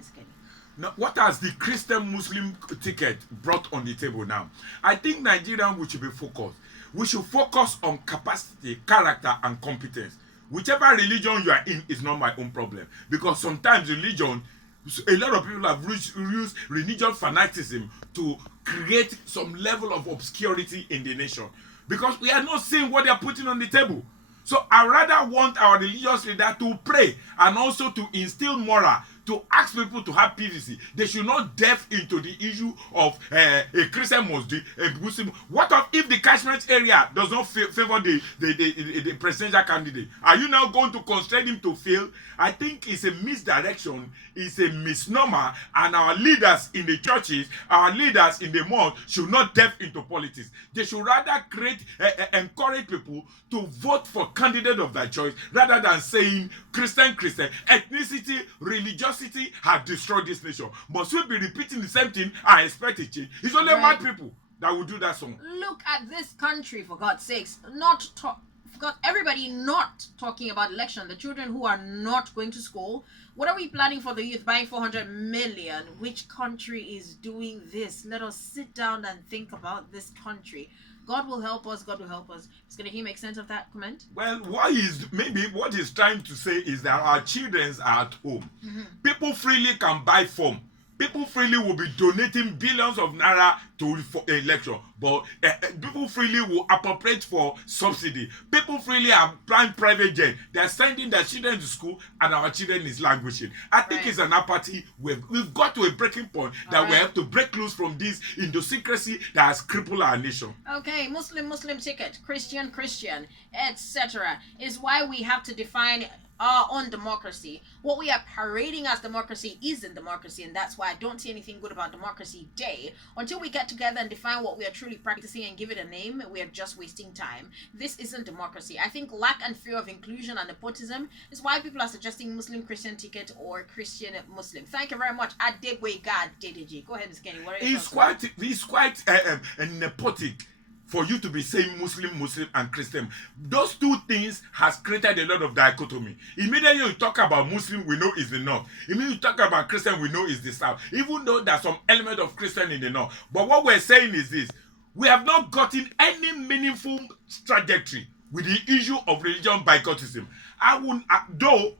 Miss Kenny. Now, what has the Christian-Muslim ticket brought on the table now? I think Nigerians we should be focused. We should focus on capacity, character, and competence. Whichever religion you are in is not my own problem. Because sometimes religion, a lot of people have used religious fanaticism to create some level of obscurity in the nation. Because we are not seeing what they are putting on the table. So I rather want our religious leader to pray and also to instill moral, to ask people to have PVC. They should not delve into the issue of a Christian must do a Muslim. What if the catchment area does not favor the presidential candidate? Are you now going to constrain him to fail? I think it's a misdirection, it's a misnomer, and our leaders in the churches, our leaders in the mosque should not delve into politics. They should rather encourage people to vote for candidate of their choice rather than saying Christian, ethnicity, religiosity have destroyed this nation. Must we be repeating the same thing and expect a change? It's only mad people that will do that song. Look at this country, for God's sakes. Everybody not talking about election. The children who are not going to school. What are we planning for the youth? Buying 400 million. Which country is doing this? Let us sit down and think about this country. God will help us. God will help us. Is going to make sense of that comment? Well, what he's trying to say is that our children are at home. Mm-hmm. People freely can buy form. People freely will be donating billions of naira for election, but people freely will appropriate for subsidy. People freely are buying private jet. They are sending their children to school, and our children is languishing. I think it's an apathy. We've got to a breaking point that we have to break loose from this idiosyncrasy that has crippled our nation. Okay, Muslim ticket, Christian, etc. is why we have to define our own democracy. What we are parading as democracy isn't democracy, and that's why I don't see anything good about Democracy Day. Until we get together and define what we are truly practicing and give it a name, we are just wasting time. This isn't democracy. I think lack and fear of inclusion and nepotism is why people are suggesting Muslim Christian ticket or Christian Muslim. Thank you very much. Adegwega Dedeji. Go ahead, Ms. Kenny. What are your thoughts? He's quite nepotic for you to be saying Muslim, and Christian. Those two things has created a lot of dichotomy. Immediately you talk about Muslim, we know is the north. Immediately you talk about Christian, we know is the south. Even though there's some element of Christian in the north. But what we're saying is this: we have not gotten any meaningful trajectory with the issue of religion bigotism. Though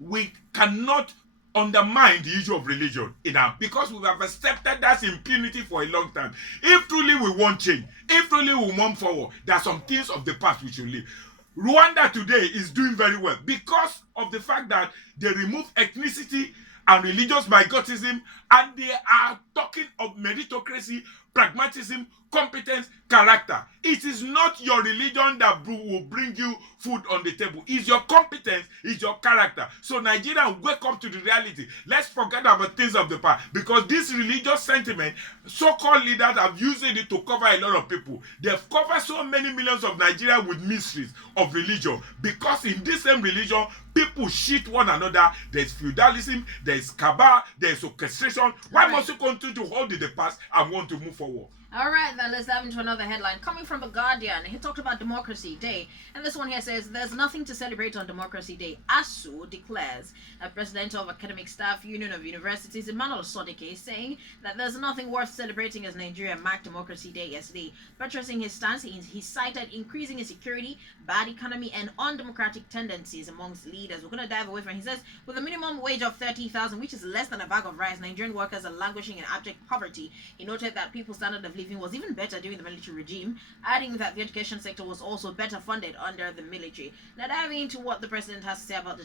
we cannot undermine the issue of religion because we have accepted that impunity for a long time. If truly we want change, if truly we want forward, there are some things of the past we should leave. Rwanda today is doing very well because of the fact that they remove ethnicity and religious bigotism, and they are talking of meritocracy, pragmatism, competence, character. It is not your religion that will bring you food on the table. It's your competence, it's your character. So Nigerians, wake up to the reality. Let's forget about things of the past, because this religious sentiment, so-called leaders have used it to cover a lot of people. They've covered so many millions of Nigerians with mysteries of religion, because in this same religion, people shit one another. There's feudalism, there's cabal, there's orchestration. Why must you continue to hold in the past and want to move forward? All right, then let's dive into another headline. Coming from The Guardian, he talked about Democracy Day. And this one here says, there's nothing to celebrate on Democracy Day. ASU declares. President of Academic Staff Union of Universities, Emmanuel Sodike, is saying that there's nothing worth celebrating as Nigeria marked Democracy Day yesterday. Buttressing his stance, he cited increasing insecurity, bad economy, and undemocratic tendencies amongst leaders. We're going to dive away from it. He says, with a minimum wage of 30,000, which is less than a bag of rice, Nigerian workers are languishing in abject poverty. He noted that people's standard of living was even better during the military regime, adding that the education sector was also better funded under the military. Now diving into what the president has to say about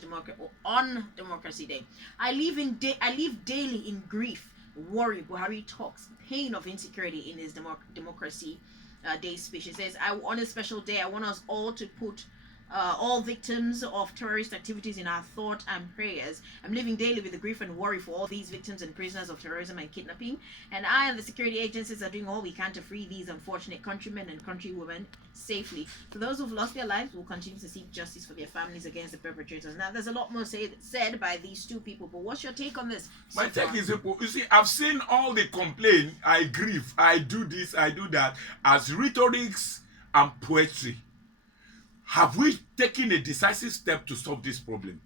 on Democracy Day. I live daily in grief, worry. Buhari talks pain of insecurity in his Democracy Day speech. He says, on a special day, I want us all to put all victims of terrorist activities in our thought and prayers. I'm living daily with the grief and worry for all these victims and prisoners of terrorism and kidnapping, and I and the security agencies are doing all we can to free these unfortunate countrymen and countrywomen safely. For those who've lost their lives, we'll continue to seek justice for their families against the perpetrators. Now, there's a lot more said by these two people, but what's your take on this? My take is simple. You see, I've seen all the complaint, I grieve, I do this, I do that, as rhetorics and poetry. Have we taken a decisive step to solve this problem?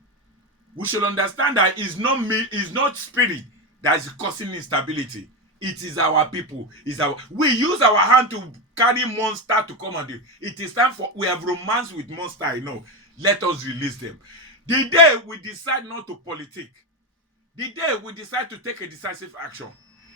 we should understand that it's not me, it's not spirit that is causing instability. It is our people. We use our hand to carry monster to come and do. It is time for we have romance with monster. I know. Let us release them. The day we decide not to politic, the day we decide to take a decisive action,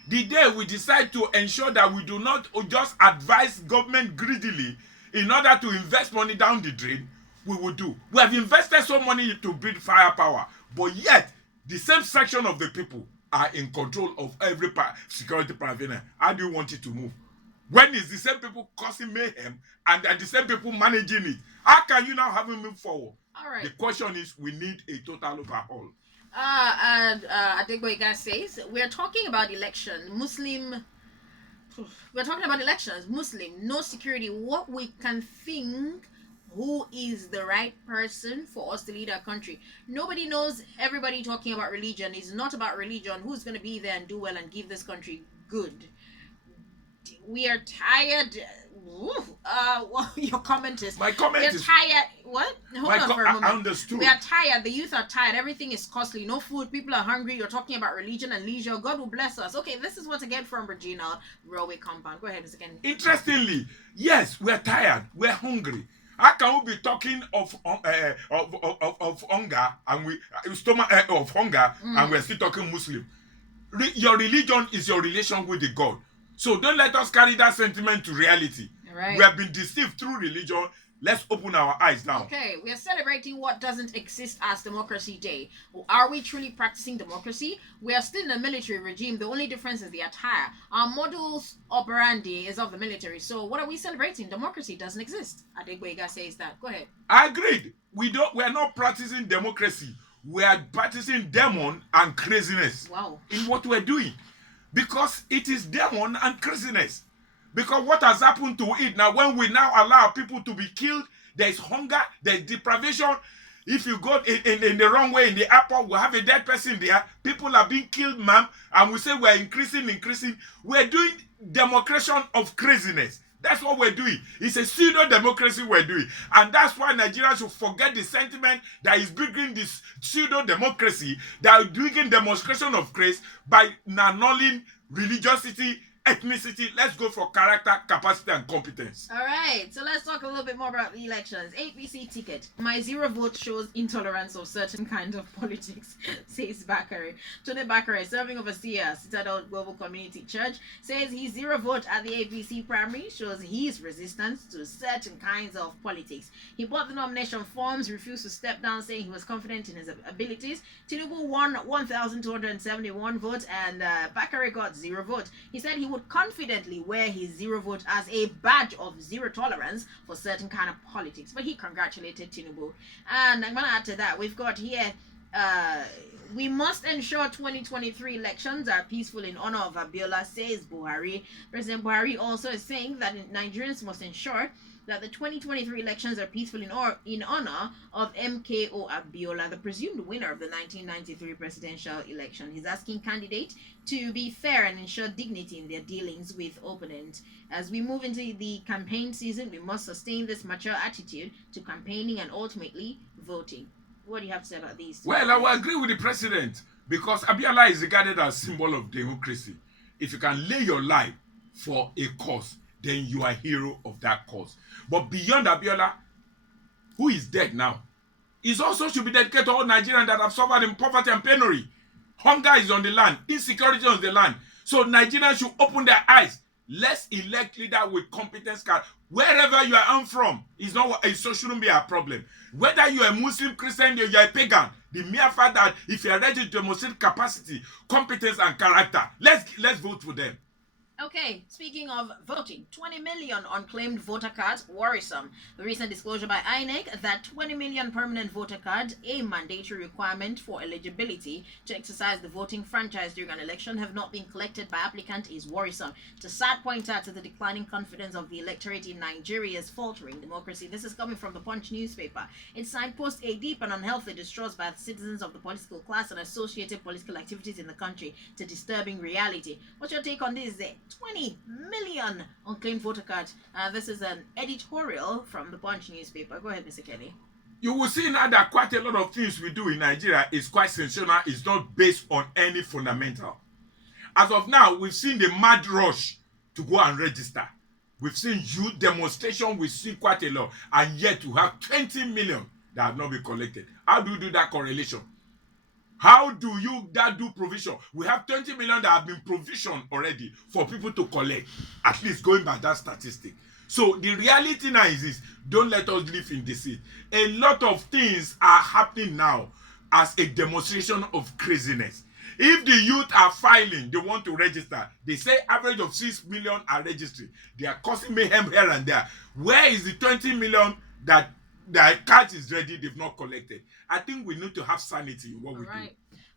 the day we decide to ensure that we do not just advise government greedily in order to invest money down the drain, we will do. We have invested so money to build firepower, but yet the same section of the people are in control of every security parameter. How do you want it to move? When is the same people causing mayhem and the same people managing it? How can you now have it move forward? All right. The question is, we need a total overhaul. I think what you guys says, we're talking about election. We're talking about elections. Muslim, no security. What we can think, who is the right person for us to lead our country? Nobody knows. Everybody talking about religion. It's not about religion. Who's going to be there and do well and give this country good? We are tired. Well, your comment is. My comment is. Tired. What? Hold on for a moment. I understood. We are tired. The youth are tired. Everything is costly. No food. People are hungry. You're talking about religion and leisure. God will bless us. Okay, this is what I get from Regina Railway Compound. Go ahead, Mr. Kenny. Interestingly, yes, we're tired. We're hungry. How can we be talking of hunger and we stomach of hunger and we're still talking Muslim? Your religion is your relation with the God. So don't let us carry that sentiment to reality. Right. We have been deceived through religion. Let's open our eyes now. Okay, we are celebrating what doesn't exist as Democracy Day. Are we truly practicing democracy? We are still in a military regime. The only difference is the attire. Our modus operandi is of the military. So what are we celebrating? Democracy doesn't exist. I think what you guys say is that. Go ahead. I agreed. We are not practicing democracy. We are practicing demon and craziness. Wow. In what we're doing. Because it is demon and craziness. Because what has happened to it now, when we now allow people to be killed, there is hunger, there is deprivation. If you go in the wrong way in the airport, we have a dead person there. People are being killed, ma'am, and we say we're increasing. We're doing democration of craziness. That's what we're doing. It's a pseudo-democracy we're doing. And that's why Nigerians should forget the sentiment that is bringing this pseudo-democracy, that is bringing demonstration of grace by annulling religiosity, ethnicity. Let's go for character, capacity, and competence. All right, so let's talk a little bit more about the elections. APC ticket. My zero vote shows intolerance of certain kinds of politics, says Bakare. Tony Bakare, serving overseer, Citadel Global Community Church, says his zero vote at the APC primary shows his resistance to certain kinds of politics. He bought the nomination forms, refused to step down, saying he was confident in his abilities. Tinubu won 1,271 votes, and Bakare got zero vote. He said he would confidently wear his zero vote as a badge of zero tolerance for certain kind of politics. But he congratulated Tinubu. And I'm going to add to that, we've got here, we must ensure 2023 elections are peaceful in honor of Abiola, says Buhari. President Buhari also is saying that Nigerians must ensure that the 2023 elections are peaceful in honor of MKO Abiola, the presumed winner of the 1993 presidential election. He's asking candidates to be fair and ensure dignity in their dealings with opponents. As we move into the campaign season, we must sustain this mature attitude to campaigning and ultimately voting. What do you have to say about these? Well, I will agree with the president because Abiola is regarded as a symbol of democracy. If you can lay your life for a cause, then you are a hero of that cause. But beyond Abiola, who is dead now, is also should be dedicated to all Nigerians that have suffered in poverty and penury. Hunger is on the land, insecurity on the land. So Nigerians should open their eyes. Let's elect leader with competence card. Wherever you are from, it shouldn't be a problem. Whether you are a Muslim, Christian, you are a pagan, the mere fact that if you are ready to demonstrate capacity, competence, and character, let's vote for them. Okay, speaking of voting, 20 million unclaimed voter cards, worrisome. The recent disclosure by INEC that 20 million permanent voter cards, a mandatory requirement for eligibility to exercise the voting franchise during an election, have not been collected by applicant is worrisome. It's a sad pointer to the declining confidence of the electorate in Nigeria's faltering democracy. This is coming from the Punch newspaper. It signposts a deep and unhealthy distrust by the citizens of the political class and associated political activities in the country to disturbing reality. What's your take on this? 20 million unclaimed voter cards. This is an editorial from the Punch newspaper. Go ahead, Mr. Kelly. You will see now that quite a lot of things we do in Nigeria is quite sensational. It's not based on any fundamental. As of now, we've seen the mad rush to go and register. We've seen youth demonstration. We've seen quite a lot. And yet we have 20 million that have not been collected. How do you do that correlation? How do you that do provision? We have 20 million that have been provisioned already for people to collect, at least going by that statistic. So the reality now is this: don't let us live in deceit. A lot of things are happening now as a demonstration of craziness. If the youth are filing, they want to register. They say average of 6 million are registering. They are causing mayhem here and there. Where is the 20 million that the card is ready, they've not collected? I think we need to have sanity in what we do.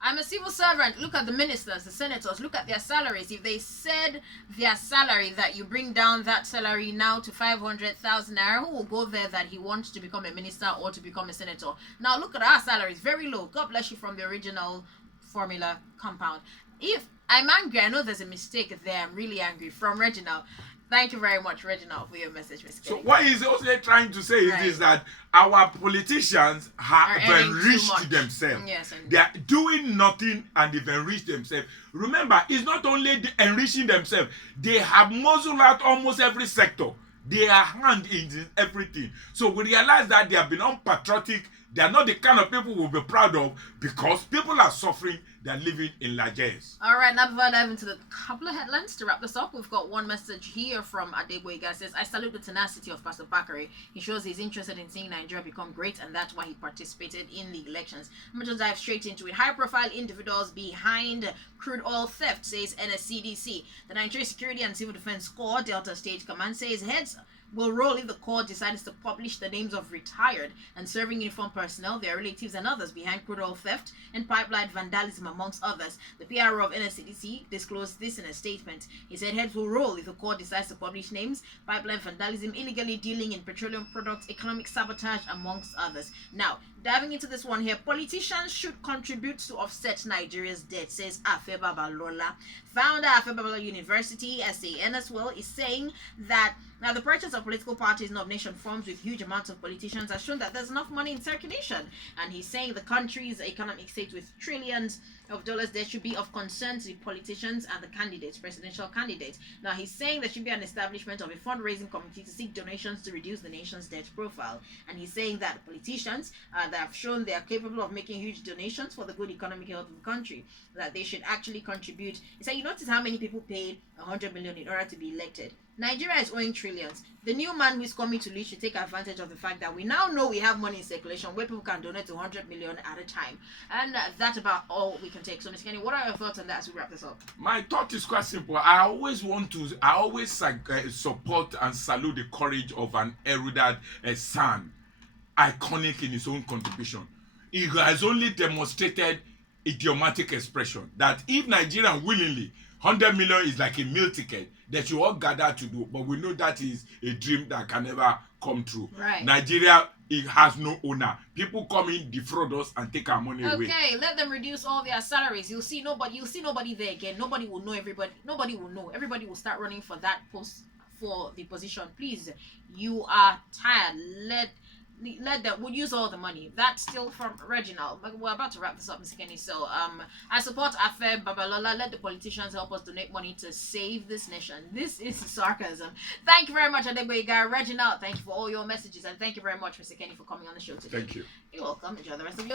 I'm a civil servant. Look at the ministers, the senators. Look at their salaries. If they said their salary, that you bring down that salary now to 500,000 naira, who will go there that he wants to become a minister or to become a senator? Now look at our salaries, very low. God bless you from the original formula compound. If I'm angry, I know there's a mistake there. I'm really angry. From Reginald. Thank you very much, Reginald, for your message, Mr. So what he's also trying to say is that our politicians have enriched themselves. Yes, they are doing nothing and they've enriched themselves. Remember, it's not only enriching themselves, they have muzzled out almost every sector. They are hand in everything. So we realize that they have been unpatriotic. They are not the kind of people we'll be proud of, because people are suffering. They are living in largesse. All right, now before I dive into the couple of headlines to wrap this up, we've got one message here from Adeboyega. Says, I salute the tenacity of Pastor Bakare. He shows he's interested in seeing Nigeria become great, and that's why he participated in the elections. I'm going to dive straight into it. High-profile individuals behind crude oil theft, says NSCDC. The Nigeria Security and Civil Defense Corps Delta State Command says heads will roll if the Corps decides to publish the names of retired and serving uniformed personnel, their relatives, and others behind crude oil theft and pipeline vandalism, amongst others. The PRO of NSCDC disclosed this in a statement. He said heads will roll if the Corps decides to publish names, pipeline vandalism, illegally dealing in petroleum products, economic sabotage, amongst others. Now, diving into this one here, politicians should contribute to offset Nigeria's debt, says Afe Babalola. Founder Afe Babalola University, SAN as well, is saying that now the purchase of political parties and of nation forms with huge amounts of politicians has shown that there's enough money in circulation. And he's saying the country's economic state with trillions of dollars there should be of concern to the politicians and the candidates, presidential candidates. Now he's saying there should be an establishment of a fundraising committee to seek donations to reduce the nation's debt profile. And he's saying that politicians that have shown they are capable of making huge donations for the good economic health of the country, that they should actually contribute. He said, you notice how many people paid 100 million in order to be elected. Nigeria is owing trillions. The new man who is coming to lead should take advantage of the fact that we now know we have money in circulation where people can donate 100 million at a time. And that's about all we can take. So, Ms. Kenny, what are your thoughts on that as we wrap this up? My thought is quite simple. I always support and salute the courage of an erudite son, iconic in his own contribution. He has only demonstrated idiomatic expression that if Nigerians willingly, 100 million is like a meal ticket that you all gather to do, but we know that is a dream that can never come true. Right. Nigeria, it has no owner. People come in, defraud us, and take our money away. Okay, let them reduce all their salaries. You'll see nobody there again. Nobody will know everybody. Nobody will know. Everybody will start running for that post, for the position. Please, you are tired. Let them. We'll use all the money. That's still from Reginald. But we're about to wrap this up, Mr. Kenny. So I support Afe Babalola. Let the politicians help us donate money to save this nation. This is sarcasm. Thank you very much, Adeboyega. Reginald, thank you for all your messages, and thank you very much, Mr. Kenny, for coming on the show today. Thank you. You're welcome. Enjoy the rest of your